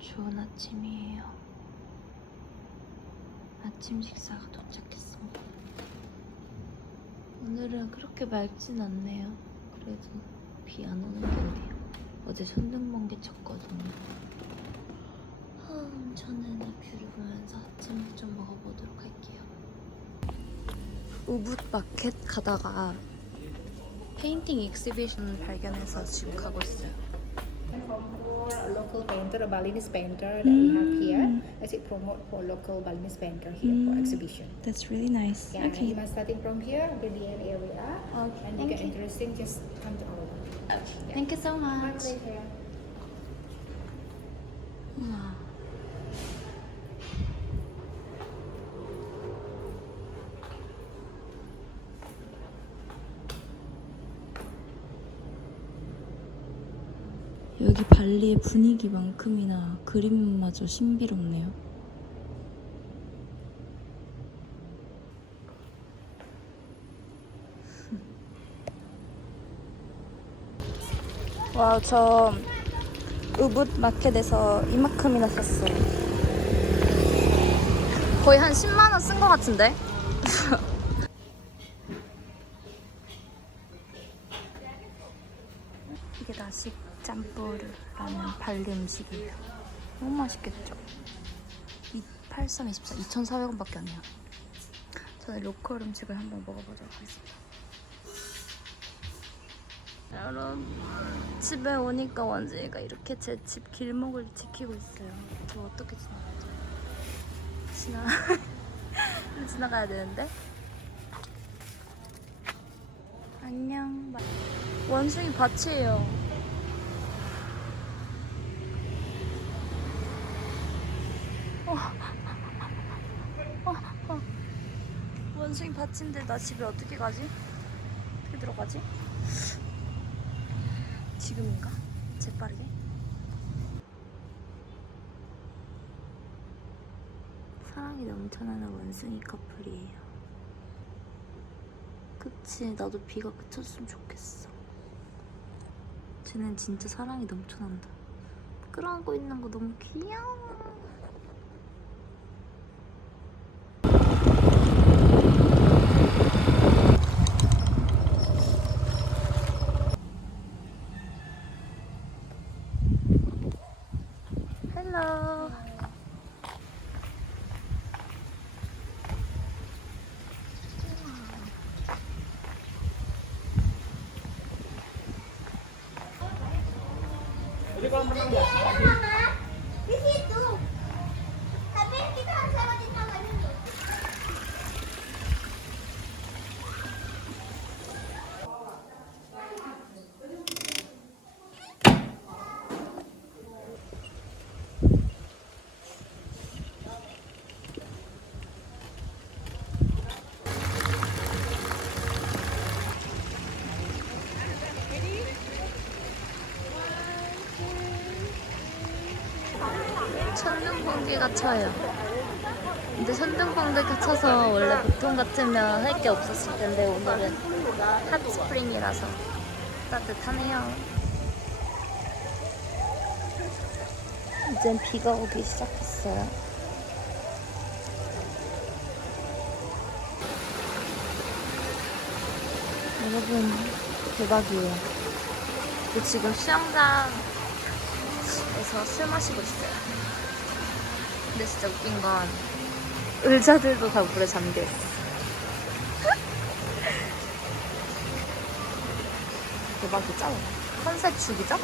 좋은 아침이에요. 아침 식사가 도착했습니다. 오늘은 그렇게 맑진 않네요. 그래도 비 안 오는 게 어디야. 어제 천둥번개 쳤거든요. 저는 이 뷰를 보면서 아침을 좀 먹어보도록 할게요. 우붓 마켓 가다가 페인팅 익시비션을 발견해서 지금 가고 있어요. A local painter, a Balinese painter that we have here, as it promote for local Balinese painter here for exhibition. That's really nice. Yeah, okay. You must starting from here, the end area, Okay, and you get interesting. Just come to our booth. Okay. Thank you so much. 우와. 여기 발리의 분위기만큼이나 그림마저 신비롭네요. 와, 저 우붓 마켓에서 이만큼이나 샀어요. 거의 한 10만 원 쓴 것 같은데? 이게 나시 짬뿌르라는 발리 음식이에요. 너무 맛있겠죠? 8324 2,400원밖에 안 해요. 저는 로컬 음식을 한번 먹어보도록 하겠습니다. 여러분, 집에 오니까 원숭이가 이렇게 제 집 길목을 지키고 있어요. 저 어떻게 지나가죠? 지나가야 되는데? 안녕. 원숭이 밭이에요. 원숭이 밭인데 나 집에 어떻게 가지? 어떻게 들어가지? 지금인가? 재빠르게? 사랑이 넘쳐나는 원숭이 커플이에요. 그치, 나도 비가 그쳤으면 좋겠어. 쟤는 진짜 사랑이 넘쳐난다. 끌어안고 있는 거 너무 귀여워. 헬로. Di situ. Tapi kita harus lewatin tangga dulu. 천둥번개가 쳐요. 근데 천둥번개가 쳐서 원래 보통 같으면 할 게 없었을 텐데 오늘은 핫스프링이라서 따뜻하네요. 이젠 비가 오기 시작했어요. 여러분, 대박이에요. 저 지금 수영장에서 술 마시고 있어요. 근데 진짜 웃긴 건 의자들도 다 물에 잠겨있어. 대박이죠? 컨셉 죽이죠?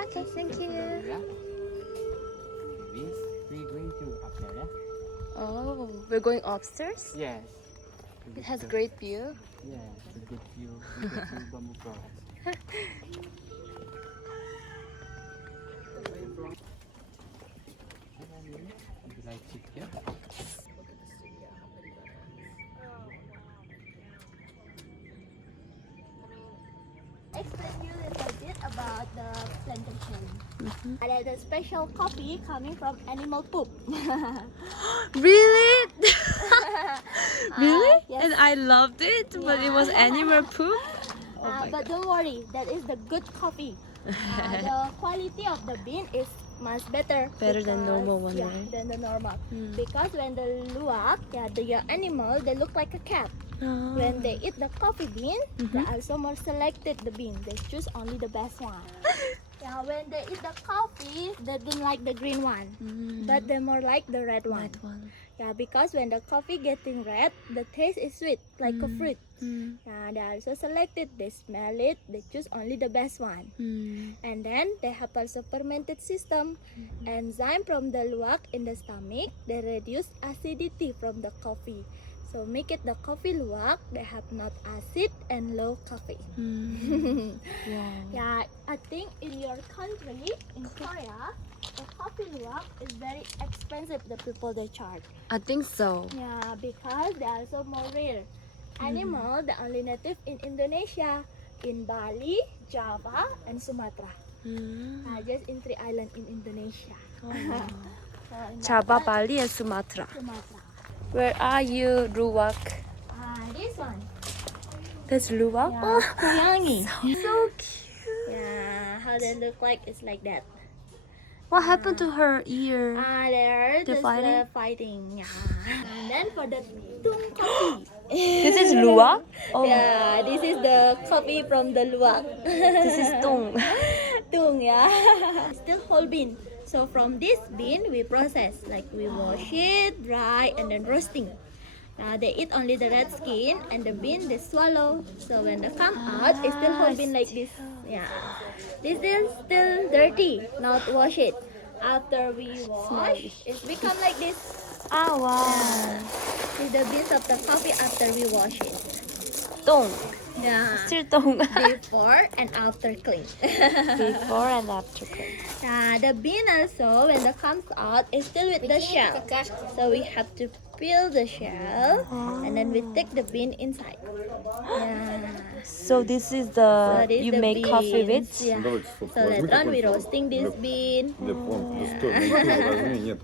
Okay, thank you. Yeah. We're going to up there, yeah? Oh, we're going upstairs? Yes. It has great view. Yeah, it's a good view. We can see bamboo forest. Would you like to here? Explain you a little bit about the plantation. There's a special coffee coming from animal poop. Really? Really? Yes. And I loved it, but it was animal poop. But don't worry, that is the good coffee. The quality of the bean is much better. Better than because- normal one, yeah, right? than the normal. Mm. Because when the luwak, the animal, they look like a cat. When they eat the coffee bean, they also more selected the bean. They choose only the best one. Yeah, when they eat the coffee, they don't like the green one, but they more like the red one. That one. Yeah, because when the coffee getting red, the taste is sweet, like a fruit. Mm. Yeah, they also selected, they smell it, they choose only the best one. Mm. And then they have also fermented system. Enzyme from the luwak in the stomach, they reduce acidity from the coffee. So make it the coffee luwak, they have not acid and low coffee. Mm. Wow. Yeah, I think in your country, in Korea, the coffee luwak is very expensive, the people they charge. I think so. Yeah, because they are also more rare. Animal, the only native in Indonesia, in Bali, Java, and Sumatra. Mm. Just in 3 islands in Indonesia. Oh, wow. So in Java, that Bali, and Sumatra. one, Sumatra. Where are you, Luwak? This one. That's Luwak. Yeah, Oh, Kuyangi. so cute. Yeah, how they look like is like that. What happened to her ear? They're They're just fighting? fighting. Yeah. And then for the tung coffee. This is Luwak? Oh, Yeah, this is the coffee from the luwak. this is Tung. Tung, yeah. Still whole bean. So from this bean we process, like we wash it, dry, and then roasting. They eat only the red skin and the bean they swallow. So when they come out, it's still whole bean like this. Yeah, this is still dirty, not wash it. After we wash, it become like this. Ah, wow. Is the beans of the coffee after we wash it. Tung. Yeah. Still Tung. Before and after clean. Before and after. The bean also, when it comes out, is still with the shell. So we have to peel the shell and then we take the bean inside. Yeah. So this is So the this you the make coffee with? beans, Yeah. Давайте So later on we roasting this bean. Нет,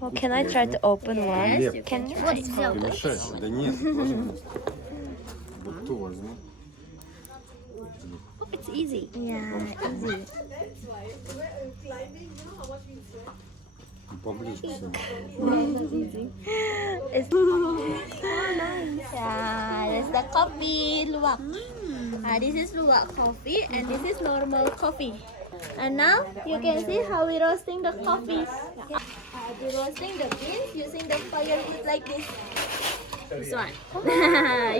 Oh, can I try to open one? Yes, you Can you? try. Мешай. Да нет, возьми. Вот ту возьму. Oh, it's easy. Yeah, easy. Поближе к себе. It's Yeah, that's the coffee luwak. This is luwak coffee and this is normal coffee. And now you can see how we roasting the coffee. We roasting the beans using the fire heat like this. This one.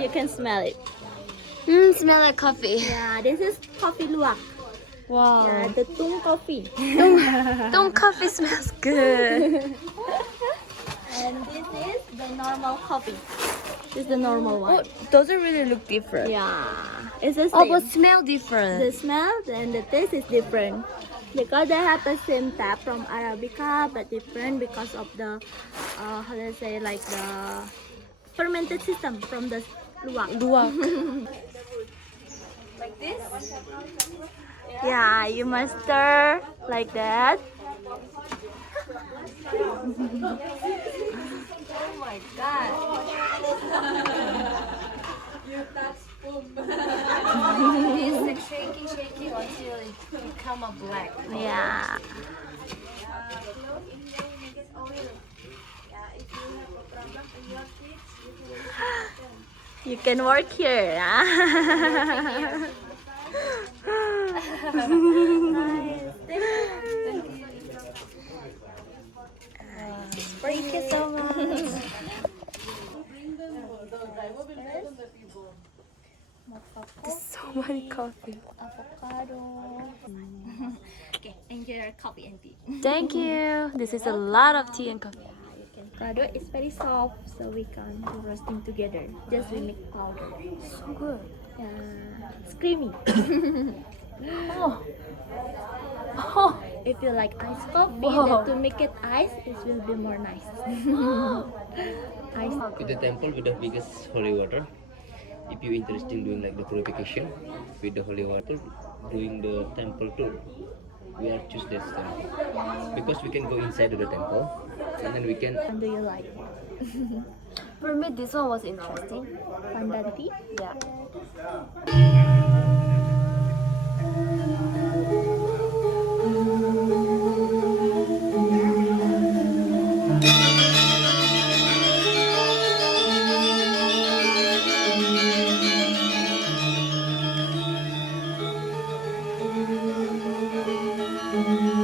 You can smell it. Smell like coffee. Yeah, this is coffee luwak. Wow. Yeah, the tung coffee. Tung coffee smells good. And this is the normal coffee. This is the normal Oh, one. doesn't really look different. Yeah, it's the same. Oh, but smell The different. smell and the taste is different because they have the same type from Arabica, but different because of the how do I say, like the fermented system from the luwak. Luwak. Like this? Yeah, you must stir like that. Oh my god. It's like shaking until it become a black. Yeah. You can work here. Thank you so much. There's so many coffee. Avocado. Okay, enjoy your coffee and tea. Thank you. This is a lot of tea and coffee. Avocado is very soft, so we can do roasting together. Just we make powder. So good. Yeah, it's creamy. Oh. Oh. If you like iced coffee, Whoa. then to make it ice, it will be more nice. Ice. With the temple with the biggest holy water. If you're interested in doing like the purification with the holy water, doing the temple tour, we are choose this temple because we can go inside of the temple and then we can. And do you like For me, this one was interesting. pandan tea? Yeah.